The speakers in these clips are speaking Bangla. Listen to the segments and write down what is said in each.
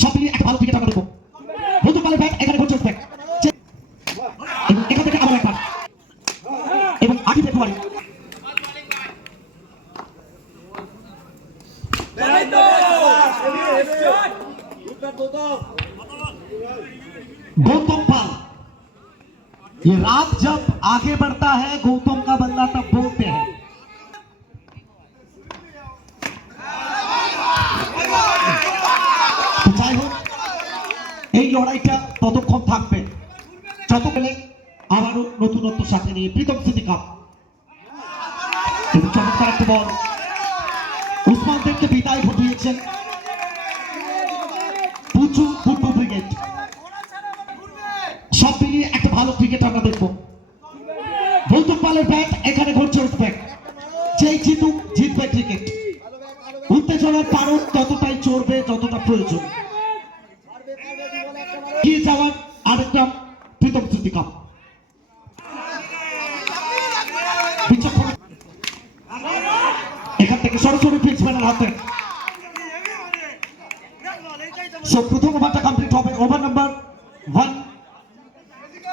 সব মিলিয়ে একটা ভালো ক্রিকেট আমরা দেখবো। প্রথমবারের ব্যাট এখানে ঘুরছে ব্যাট এবং এখান থেকে আবার একবার এবং 8 ফেব্রুয়ারি गौतम पाल। ये रात जब आगे बढ़ता है गौतम का बल्ला तब बोलते हैं। যাই হোক এই লড়াইটা ততক্ষণ থাকবে যত পেলে আবারও নতুনত্ব সাথে নিয়ে প্রীতম সিটি কাপ এবং চমৎকার একটা বল উসমানদেরকে বিদায় ঘটিয়েছেন পুচু ফুটবল ব্রিগেড। সব মিলিয়ে একটা ভালো ক্রিকেট আমরা দেখবো। গৌতম পালের ব্যাট এখানে ঘুরছে উঠবে, যেই জিতুক জিতবে ক্রিকেট। উত্তেজনার পারদ ততটাই চড়বে যতটা প্রয়োজন। এগিয়ে যাওয়ার আরেকটা প্রীতম স্মৃতি কাপ। এখান থেকে সরাসরি পিচ ব্যানার হাতে। প্রথম ওভারটা কমপ্লিট হবে, ওভার নাম্বার 1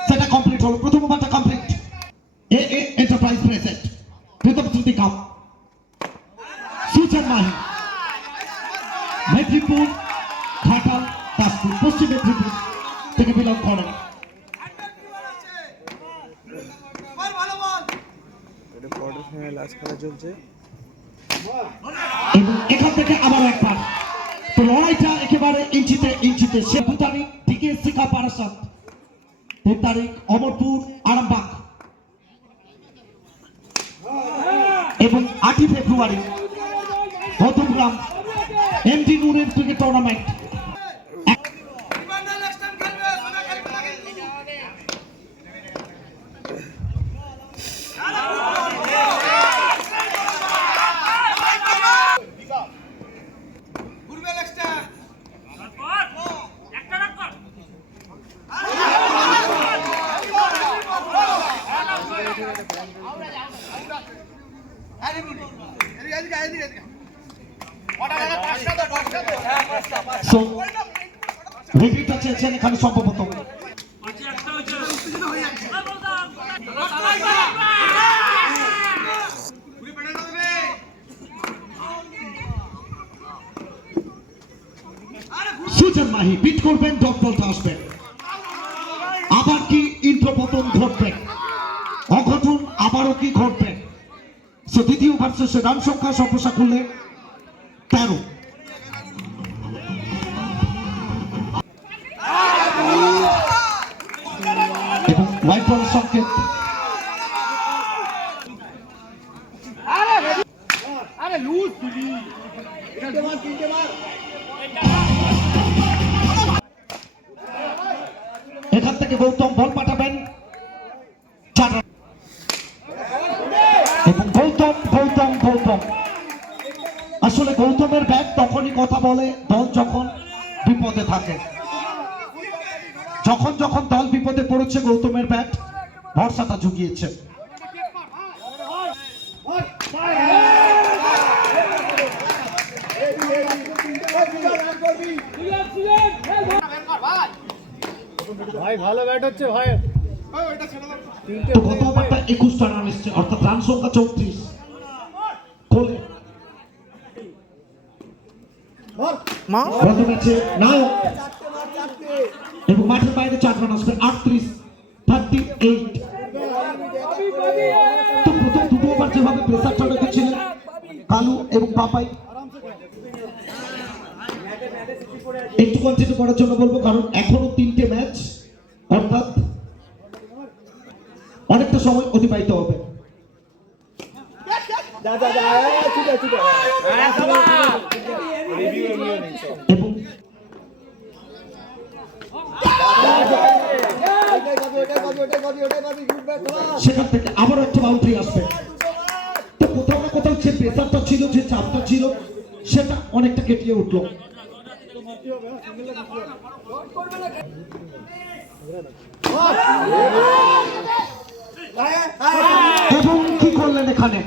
সেটা কমপ্লিট হলো। প্রথম ওভারটা কমপ্লিট। এ এন্টারপ্রাইজ প্রেজেন্ট প্রীতম স্মৃতি কাপ। সুজন মাহি, মেদিনীপুর, ঘাটাল, দাসপুর, পশ্চিম মেদিনীপুর থেকে বিলং করেন। এবং এখান থেকে আবার একবার তো লড়াইটা একেবারে ইঞ্চিতে ইঞ্চিতে। সে 2 তারিখ ডিকেএসসি কাপ বারাসাত, 3 তারিখ অমরপুর আরামবাগ এবং 8 ফেব্রুয়ারি গৌতমগ্রাম এমডি নুরের ক্রিকেট টুর্নামেন্ট। রিভিউটা চেয়েছেন এখানে সম্ভবত সুজন মাহি বিট করবেন, ডট বলটা আসবে। আবার কি ইন্দ্রপতন ঘটবে, অঘটন আবারও কি ঘটবে? দ্বিতীয় ওভার শেষে রান সংখ্যা সর্বশা করলে 13। এবং হোয়াইট বলের সংকেত। এখান থেকে গৌতম বল পাঠাবেন এবং গৌতম গৌতম গৌতম আসলে গৌতমের ব্যাট তখনই কথা বলে দল যখন বিপদে থাকে। যখন যখন দল বিপদে পড়েছে গৌতমের ব্যাট ভরসাটা জুগিয়েছে। ভাই ভালো ব্যাট হচ্ছে ভাই। গত ওভারটা 21টা রান এসছে, অর্থাৎ রান সংখ্যা 34। কোলে গত ম্যাচে নায়ক এবং মাঠের বাইরে 4 রান আসবে 38। তো প্রথম দুটো ওভার যেভাবে প্রেসারটা রেখেছিলেন কালু এবং পাপাই, একটু কন্টিনিউ করার জন্য বলবো, কারণ এখনো 3টে ম্যাচ, অর্থাৎ অনেকটা সময় অতিবাহিত হবে। এবং সেখান থেকে আবার একটা বাউন্ডারি আসবে। তো কোথাও না কোথাও যে প্রেসারটা ছিল, যে চাপটা ছিল, সেটা অনেকটা কেটিয়ে উঠল। এবং কি করলেন এখানে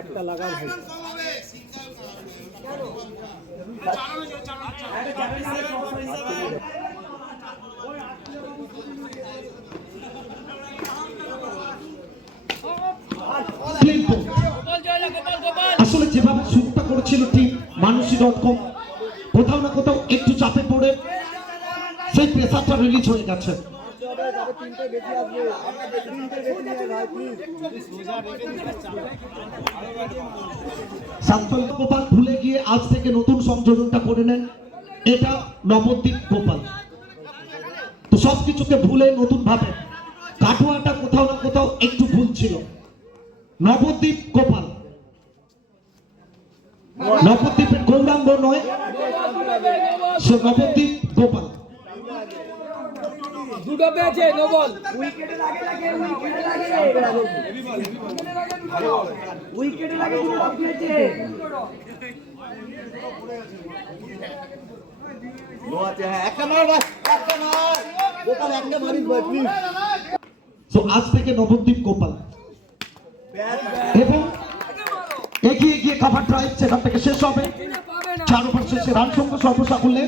একটা লাগা ভাই আসলে যেভাবে শুরুটা করেছিল টিম মানুষী.com কোথাও না কোথাও একটু চাপে পড়ে সেই প্রেসারটা রিলিজ হয়ে গেছে। শান্তনু গোপাল ভুলে গিয়ে আজ থেকে নতুন সংযোজনটা করে নেন, এটা নবদ্বীপ গোপাল। তো সবকিছুকে ভুলে নতুন ভাবে কাঠুয়াটা কোথাও না কোথাও একটু ভুল ছিল। নবদ্বীপ গোপাল, নবদ্বীপের গৌরাঙ্গ নয়, সে নবদ্বীপ গোপাল। দুটো পেয়েছে নোবল উইকেটে লাগে দুটো পেয়েছে তো আজ থেকে নবদ্বীপ গোপাল এবং এগিয়ে গিয়ে কভার ড্রাইভ সেখান থেকে শেষ হবে। 4 ওভার শেষে রান সংখ্যা সর্বসাকুল্যে